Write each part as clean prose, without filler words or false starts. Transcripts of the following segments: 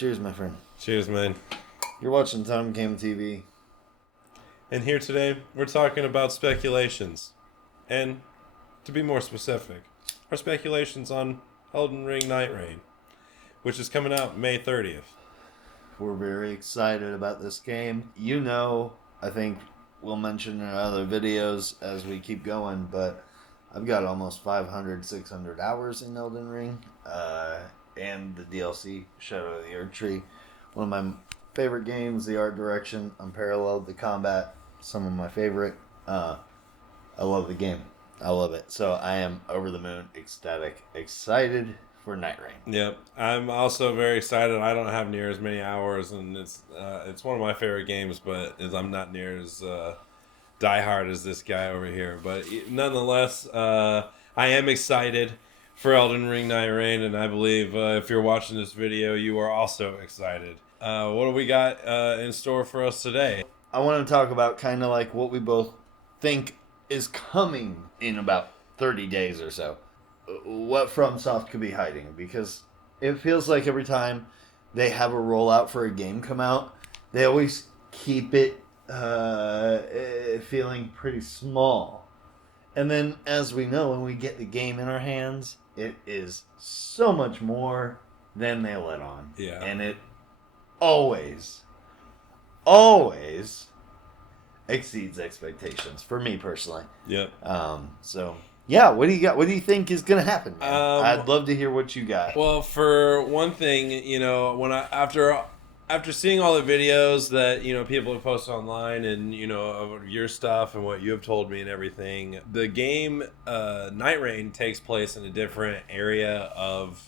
Cheers, my friend. Cheers, man. You're watching TOMCAM TV. And here today, we're talking about speculations. And, to be more specific, our speculations on Elden Ring Nightraigne, which is coming out May 30th. We're very excited about this game. You know, I think we'll mention in other videos as we keep going, but I've got almost 500, 600 hours in Elden Ring. And the DLC, Shadow of the Erdtree. One of my favorite games, the art direction, unparalleled, the combat, some of my favorite. I love the game. I love it. So I am over the moon, ecstatic, excited for Nightraigne. Yep. I'm also very excited. I don't have near as many hours, and it's one of my favorite games, but I'm not near as diehard as this guy over here. But nonetheless, I am excited for Elden Ring Nightraigne, and I believe if you're watching this video, you are also excited. What do we got in store for us today? I want to talk about kind of like what we both think is coming in about 30 days or so. What FromSoft could be hiding, because it feels like every time they have a rollout for a game come out, they always keep it feeling pretty small. And then, as we know, when we get the game in our hands, it is so much more than they let on. Yeah. And it always exceeds expectations for me personally. Yep. So yeah, what do you got? What do you think is gonna happen, man? I'd love to hear what you got. Well, for one thing, you know, when after seeing all the videos that, you know, people have posted online and, you know, of your stuff and what you have told me and everything, the game Nightraigne takes place in a different area of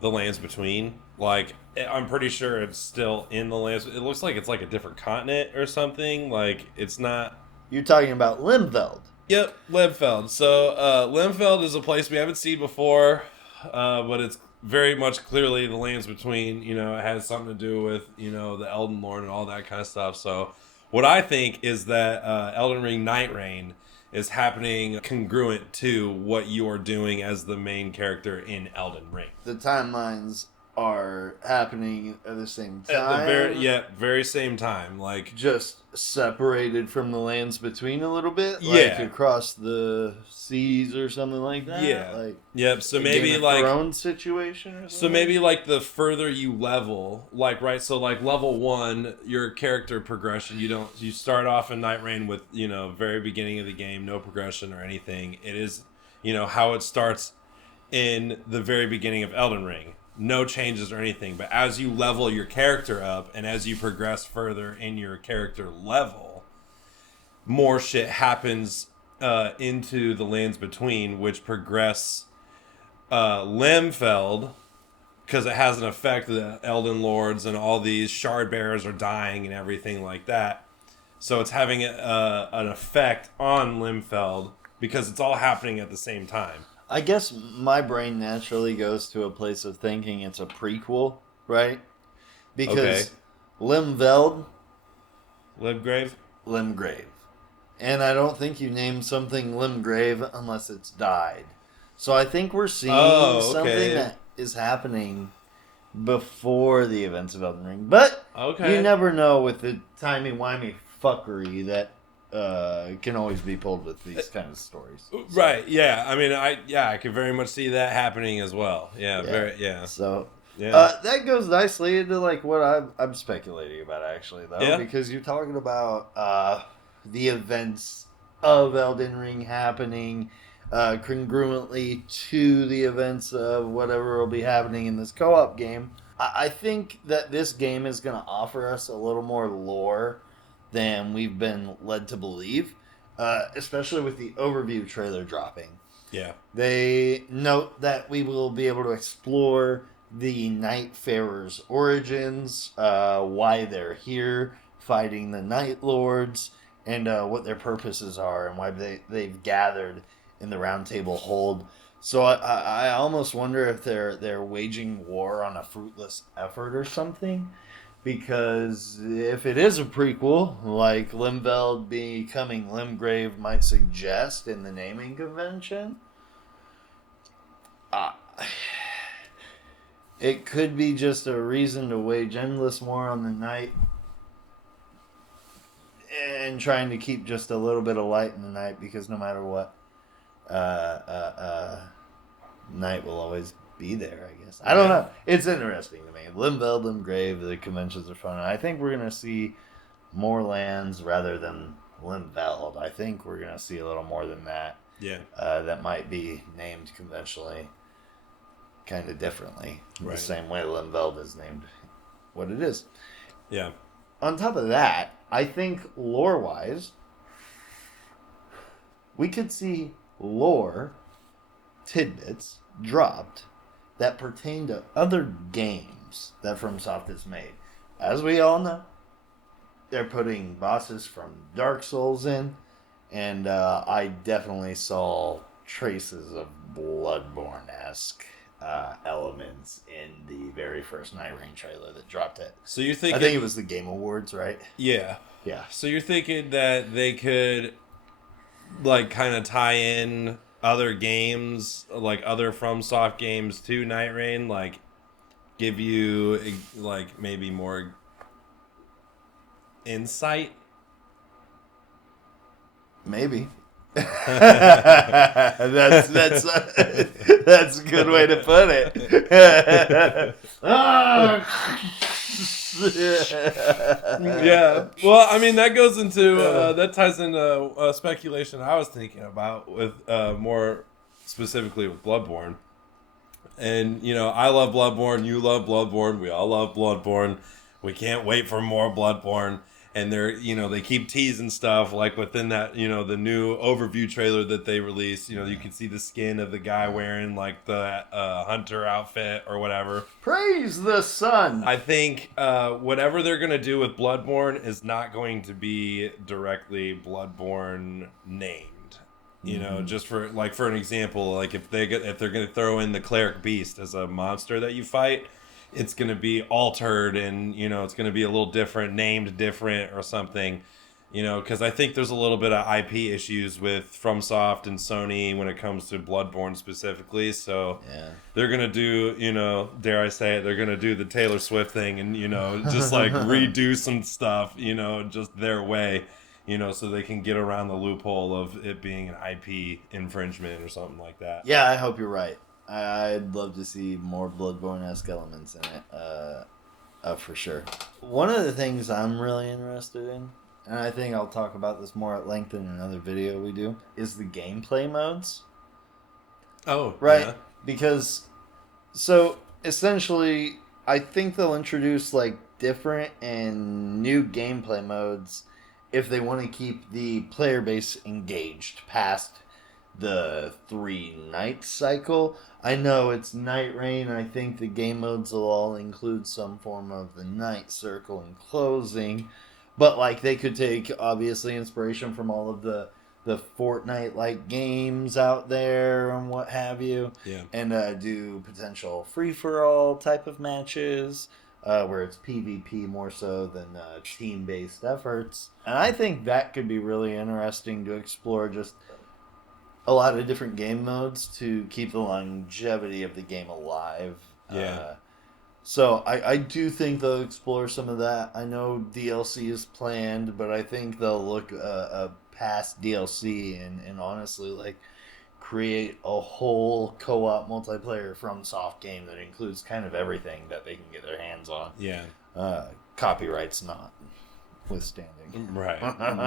the Lands Between. Like, I'm pretty sure it's still in the Lands. It looks like it's like a different continent or something. Like, it's not... You're talking about Limfeld. Yep, Limfeld. So, Limfeld is a place we haven't seen before, but it's very much clearly the Lands Between. You know, it has something to do with, you know, the Elden Lord and all that kind of stuff. So, what I think is that Elden Ring Nightraigne is happening congruent to what you are doing as the main character in Elden Ring. The timelines are happening at the same time. At the very same time. Like, just separated from the Lands Between a little bit. Yeah. Like across the seas or something like that. Yeah. Like, yep. So maybe Game of like Thrones situation or something. So maybe like the further you level, like, right, so like level 1, your character progression, you start off in Nightraigne with, you know, very beginning of the game, no progression or anything. It is, you know, how it starts in the very beginning of Elden Ring. No changes or anything. But as you level your character up and as you progress further in your character level, more shit happens into the Lands Between, which progress Limfeld, because it has an effect that Elden Lords and all these shard bearers are dying and everything like that. So it's having an effect on Limfeld because it's all happening at the same time. I guess my brain naturally goes to a place of thinking it's a prequel, right? Because Limfeld, Limgrave. And I don't think you name something Limgrave unless it's died. So I think we're seeing something that is happening before the events of Elden Ring. But you never know with the timey-wimey fuckery that can always be pulled with these kind of stories. So. Right, yeah. I mean, I could very much see that happening as well. So, yeah. that goes nicely into like what I'm speculating about actually, though. Yeah. Because you're talking about the events of Elden Ring happening congruently to the events of whatever will be happening in this co-op game. I think that this game is going to offer us a little more lore than we've been led to believe, especially with the overview trailer dropping. Yeah. They note that we will be able to explore the Nightfarers' origins, why they're here, fighting the Night Lords, and what their purposes are, and why they've gathered in the Round Table Hold. So I almost wonder if they're waging war on a fruitless effort or something. Because if it is a prequel, like Limfeld becoming Limgrave might suggest in the naming convention, It could be just a reason to wage endless more on the night and trying to keep just a little bit of light in the night because no matter what, night will always be there, I guess. I don't know. It's interesting to me. Limveld and Grave, the conventions are fun. I think we're going to see more lands rather than Limveld. I think we're going to see a little more than that. Yeah. That might be named conventionally kind of differently. The same way Limveld is named what it is. Yeah. On top of that, I think lore-wise, we could see lore tidbits dropped that pertain to other games that FromSoft has made. As we all know, they're putting bosses from Dark Souls in, and I definitely saw traces of Bloodborne-esque elements in the very first Night Rain trailer that dropped it. So you're thinking... I think it was the Game Awards, right? Yeah. Yeah. So you're thinking that they could, like, kind of tie in other games, like other FromSoft games to Night Rain, like, give you, like, maybe more insight? Maybe. that's a good way to put it. Yeah. Well, I mean, that goes into that ties into speculation I was thinking about with more specifically with Bloodborne. And you know, I love Bloodborne. You love Bloodborne. We all love Bloodborne. We can't wait for more Bloodborne. And they're, you know, they keep teasing stuff like within that, you know, the new overview trailer that they released. You know, you can see the skin of the guy wearing like the hunter outfit or whatever. Praise the sun. I think whatever they're gonna do with Bloodborne is not going to be directly Bloodborne named. You know, just for an example, like if they're gonna throw in the cleric beast as a monster that you fight, it's going to be altered and, you know, it's going to be a little different, named different or something, you know, because I think there's a little bit of IP issues with FromSoft and Sony when it comes to Bloodborne specifically. So they're going to do, you know, dare I say it, they're going to do the Taylor Swift thing and, you know, just like redo some stuff, you know, just their way, you know, so they can get around the loophole of it being an IP infringement or something like that. Yeah, I hope you're right. I'd love to see more Bloodborne-esque elements in it, for sure. One of the things I'm really interested in, and I think I'll talk about this more at length in another video we do, is the gameplay modes. Oh, right? Yeah. Because, so, essentially, I think they'll introduce, like, different and new gameplay modes if they want to keep the player base engaged past the 3-night cycle. I know it's Night Rain. I think the game modes will all include some form of the night circle and closing. But, like, they could take, obviously, inspiration from all of the Fortnite-like games out there and what have you. Yeah. And do potential free-for-all type of matches. Where it's PvP more so than team-based efforts. And I think that could be really interesting to explore, just a lot of different game modes to keep the longevity of the game alive. Yeah. So I do think they'll explore some of that. I know DLC is planned, but I think they'll look past DLC and honestly, like, create a whole co-op multiplayer FromSoft game that includes kind of everything that they can get their hands on. Yeah. Copyrights notwithstanding. Right.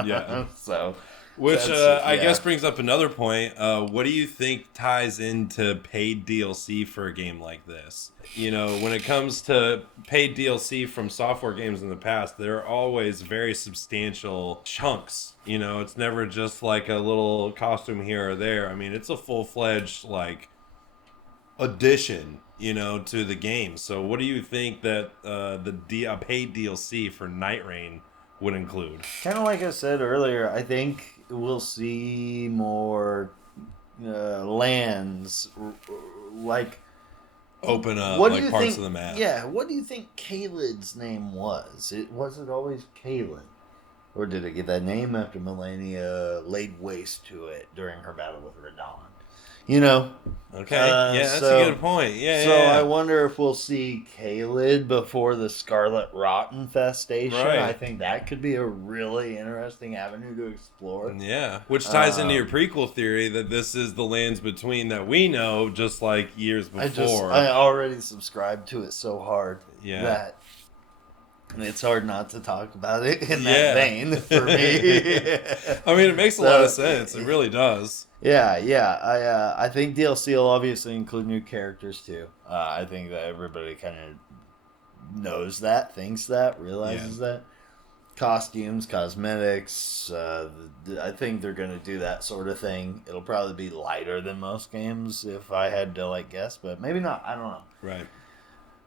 Yeah. So, which I guess brings up another point. What do you think ties into paid DLC for a game like this? You know, when it comes to paid DLC from software games in the past, they're always very substantial chunks. You know, it's never just like a little costume here or there. I mean, it's a full-fledged, like, addition, you know, to the game. So what do you think that a paid DLC for Night Rain would include? Kind of like I said earlier, I think we'll see more lands, like, open up, what like, do you parts think, of the map. Yeah, what do you think Caelid's name was? Was it always Caelid? Or did it get that name after Melania laid waste to it during her battle with Radon? You know, Okay, yeah, that's so a good point. Yeah, so yeah, I yeah. wonder if we'll see Kaled before the Scarlet Rot infestation. I Right. think that could be a really interesting avenue to explore. Yeah, which ties into your Um, prequel theory that this is the lands between that we know, just like years before. I already subscribe to it so hard Yeah. that it's hard not to talk about it in that Yeah. vein for me. I mean, it makes a lot of So sense. It really does. yeah. I think DLC will obviously include new characters too. I think that everybody kind of knows that, thinks that, realizes that. Costumes, cosmetics. I think they're going to do that sort of thing. It'll probably be lighter than most games if I had to like guess, but maybe not. I don't know. Right.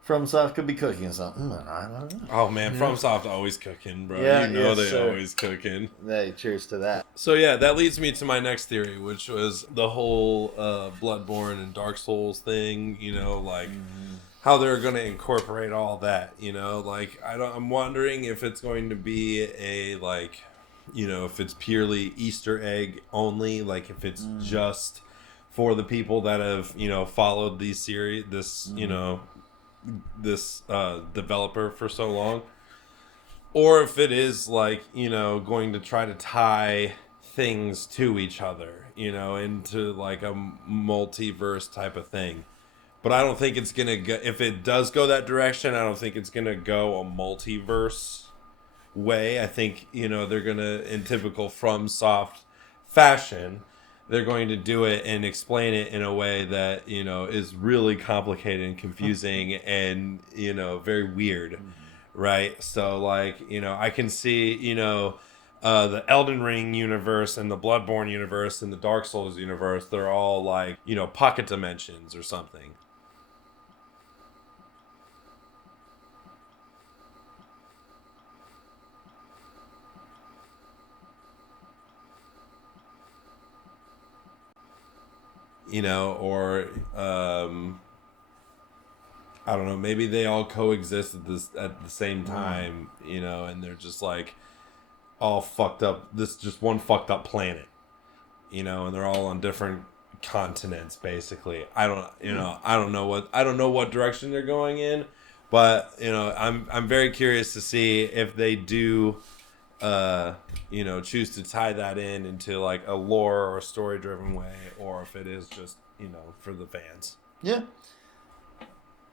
FromSoft could be cooking something. I don't know. Oh man, Yeah. FromSoft always cooking, bro. Yeah, You know yes, they sir. always cooking. Hey, cheers to that. So yeah, that leads me to my next theory, which was the whole Bloodborne and Dark Souls thing. You know, like how they're going to incorporate all that. You know, like I'm wondering if it's going to be a like, you know, if it's purely Easter egg only, like if it's just for the people that have followed these series, this this developer for so long, or if it is like going to try to tie things to each other, into like a multiverse type of thing. But I don't think it's gonna go. If it does go that direction, I don't think it's gonna go a multiverse way. I think they're gonna, in typical FromSoft fashion, they're going to do it and explain it in a way that is really complicated and confusing and very weird, right? So like I can see the Elden Ring universe and the Bloodborne universe and the Dark Souls universe. They're all like pocket dimensions or something. Or I don't know, maybe they all coexist at the same time, and they're just like all fucked up. This just one fucked up planet, and they're all on different continents basically. I don't know what direction they're going in, but I'm very curious to see if they do choose to tie that in into like a lore or a story driven way, or if it is just for the fans. Yeah.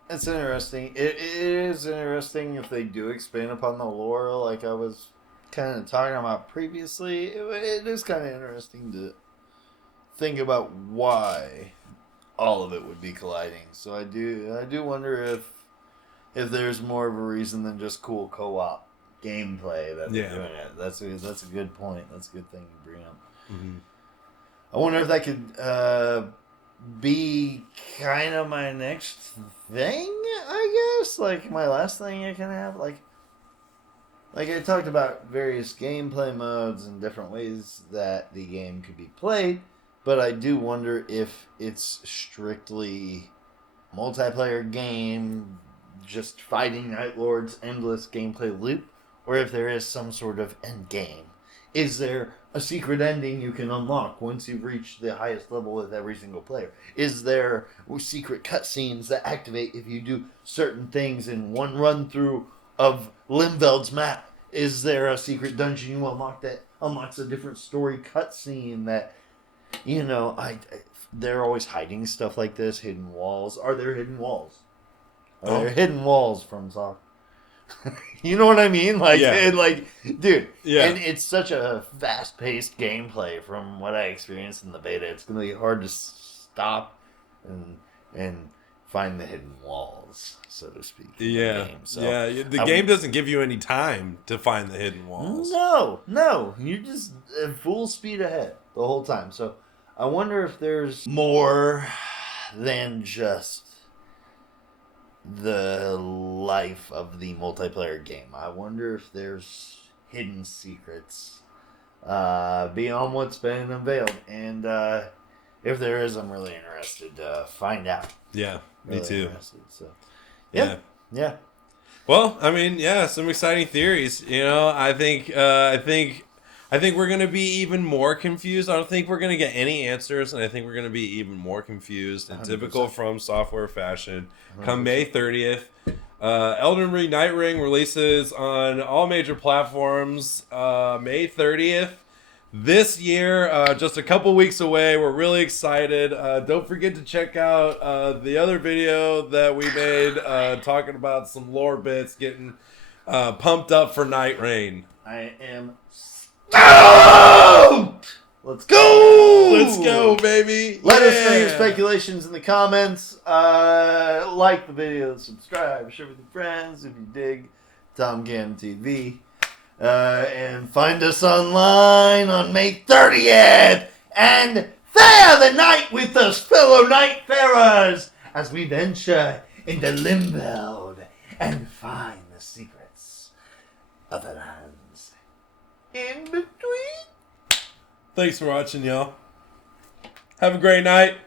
It's interesting. It is interesting if they do expand upon the lore, like I was kind of talking about previously. It is kind of interesting to think about why all of it would be colliding. So I do wonder if there's more of a reason than just cool co-op gameplay that they're doing it. That's a good point. That's a good thing to bring up. Mm-hmm. I wonder if that could be kind of my next thing, I guess. Like my last thing I can have. Like I talked about various gameplay modes and different ways that the game could be played, but I do wonder if it's strictly multiplayer game, just fighting Night Lords, endless gameplay loop, or if there is some sort of end game. Is there a secret ending you can unlock once you've reached the highest level with every single player? Is there secret cutscenes that activate if you do certain things in one run through of Limveld's map? Is there a secret dungeon you unlock that unlocks a different story cutscene that, they're always hiding stuff like this, hidden walls. Are there hidden walls? Are there hidden walls from Soft? You know what I mean? Like, Yeah. Dude. Yeah. And it's such a fast-paced gameplay from what I experienced in the beta. It's gonna be hard to stop and find the hidden walls, so to speak. Yeah. The game. So, the game doesn't give you any time to find the hidden walls. No. You're just full speed ahead the whole time. So I wonder if there's more than just the life of the multiplayer game. I wonder if there's hidden secrets beyond what's been unveiled, and if there is, I'm really interested to find out. Yeah, Really me too. interested, so yeah. Well, I mean, yeah, some exciting theories. I think I think we're going to be even more confused. I don't think we're going to get any answers, and I think we're going to be even more confused in 100%. typical From Software fashion. 100%. Come May 30th, Elden Ring Nightreign releases on all major platforms May 30th. This year, just a couple weeks away. We're really excited. Don't forget to check out the other video that we made talking about some lore bits, getting pumped up for Nightreign. I am stoked! Let's go! Let's go, baby! Let us know your speculations in the comments. Like the video, subscribe, share with your friends if you dig TOMCAM TV. And find us online on May 30th. And fare the night with us, fellow Nightfarers, as we venture into Limbo and find the secrets of the lands in between. Thanks for watching, y'all. Have a great night.